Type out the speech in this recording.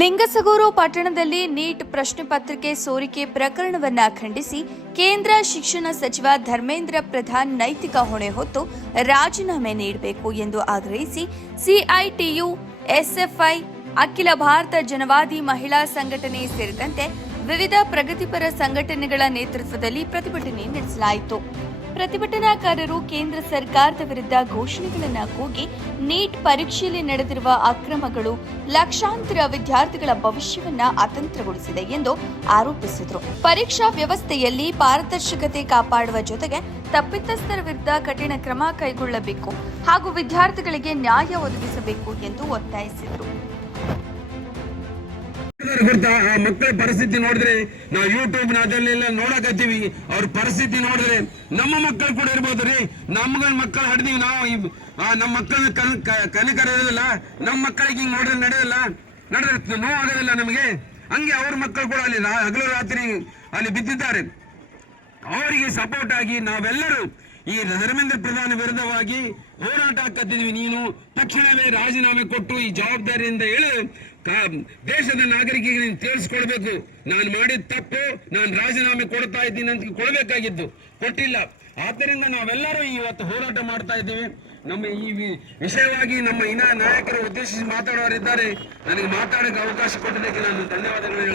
ಲಿಂಗಸಗೂರು ಪಟ್ಟಣದಲ್ಲಿ ನೀಟ್ ಪ್ರಶ್ನೆ ಪತ್ರಿಕೆ ಸೋರಿಕೆ ಪ್ರಕರಣವನ್ನ ಖಂಡಿಸಿ ಕೇಂದ್ರ ಶಿಕ್ಷಣ ಸಚಿವ ಧರ್ಮೇಂದ್ರ ಪ್ರಧಾನ್ ನೈತಿಕ ಹೊಣೆ ಹೊತ್ತು ರಾಜೀನಾಮೆ ನೀಡಬೇಕು ಎಂದು ಆಗ್ರಹಿಸಿ ಸಿಐಟಿಯು, ಎಸ್ಎಫ್ಐ, ಅಖಿಲ ಭಾರತ ಜನವಾದಿ ಮಹಿಳಾ ಸಂಘಟನೆ ಸೇರಿದಂತೆ ವಿವಿಧ ಪ್ರಗತಿಪರ ಸಂಘಟನೆಗಳ ನೇತೃತ್ವದಲ್ಲಿ ಪ್ರತಿಭಟನೆ ನಡೆಸಲಾಯಿತು. ಪ್ರತಿಭಟನಾಕಾರರು ಕೇಂದ್ರ ಸರ್ಕಾರದ ವಿರುದ್ಧ ಘೋಷಣೆಗಳನ್ನು ಕೂಗಿ ನೀಟ್ ಪರೀಕ್ಷೆಯಲ್ಲಿ ನಡೆದಿರುವ ಅಕ್ರಮಗಳು ಲಕ್ಷಾಂತರ ವಿದ್ಯಾರ್ಥಿಗಳ ಭವಿಷ್ಯವನ್ನ ಅತಂತ್ರಗೊಳಿಸಿದೆ ಎಂದು ಆರೋಪಿಸಿದರು. ಪರೀಕ್ಷಾ ವ್ಯವಸ್ಥೆಯಲ್ಲಿ ಪಾರದರ್ಶಕತೆ ಕಾಪಾಡುವ ಜೊತೆಗೆ ತಪ್ಪಿತಸ್ಥರ ವಿರುದ್ಧ ಕಠಿಣ ಕ್ರಮ ಕೈಗೊಳ್ಳಬೇಕು ಹಾಗೂ ವಿದ್ಯಾರ್ಥಿಗಳಿಗೆ ನ್ಯಾಯ ಒದಗಿಸಬೇಕು ಎಂದು ಒತ್ತಾಯಿಸಿದರು. ಮಕ್ಕಳ ಪರಿಸ್ಥಿತಿ ನೋಡಿದ್ರೆ ನಾವು ಯೂಟ್ಯೂಬ್ ಅದನ್ನೆಲ್ಲ ನೋಡಕತ್ತೀವಿ. ಅವ್ರ ಪರಿಸ್ಥಿತಿ ನೋಡಿದ್ರೆ ನಮ್ಮ ಮಕ್ಕಳು ಕೂಡ ಇರ್ಬೋದು ರೀ. ನಮ್ಗಳ ಮಕ್ಕಳು ಹಡ್ದೀವಿ ನಾವು. ನಮ್ಮ ಮಕ್ಕಳ ಕನಿಕರ ಇರೋದಿಲ್ಲ. ನಮ್ಮ ಮಕ್ಕಳಿಗೆ ಹಿಂಗ್ ನೋಡಿದ್ರೆ ನಡೆದ್ರೆ ನೋವಾಗೋದಿಲ್ಲ ನಮಗೆ. ಹಂಗೆ ಅವ್ರ ಮಕ್ಕಳು ಕೂಡ ಅಲ್ಲಿ ಹಗಲು ರಾತ್ರಿ ಅಲ್ಲಿ ಬಿದ್ದಿದ್ದಾರೆ. ಅವರಿಗೆ ಸಪೋರ್ಟ್ ಆಗಿ ನಾವೆಲ್ಲರೂ ಈ ಧರ್ಮೇಂದ್ರ ಪ್ರಧಾನ ವಿರುದ್ಧವಾಗಿ ಹೋರಾಟ ಹಾಕತ್ತಿದ್ವಿ. ನೀನು ತಕ್ಷಣವೇ ರಾಜೀನಾಮೆ ಕೊಟ್ಟು ಈ ಜವಾಬ್ದಾರಿಯಿಂದ ಹೇಳಿ ದೇಶದ ನಾಗರಿಕರಿಗೆ ನೀನು ತಿಳಿಸ್ಕೊಡ್ಬೇಕು. ನಾನು ಮಾಡಿದ ತಪ್ಪು, ನಾನು ರಾಜೀನಾಮೆ ಕೊಡ್ತಾ ಇದ್ದೀನಿ ಅಂತ ಕೊಡಬೇಕಾಗಿದ್ದು, ಕೊಟ್ಟಿಲ್ಲ. ಆದ್ದರಿಂದ ನಾವೆಲ್ಲರೂ ಇವತ್ತು ಹೋರಾಟ ಮಾಡ್ತಾ ಇದ್ದೀವಿ. ನಮ್ಮ ಈ ವಿಷಯವಾಗಿ ನಮ್ಮ ನಾಯಕರು ಉದ್ದೇಶಿಸಿ ಮಾತಾಡೋರಿದ್ದಾರೆ. ನನಗೆ ಮಾತಾಡೋಕೆ ಅವಕಾಶ ಕೊಟ್ಟಿದ್ದಕ್ಕೆ ನಾನು ಧನ್ಯವಾದಗಳು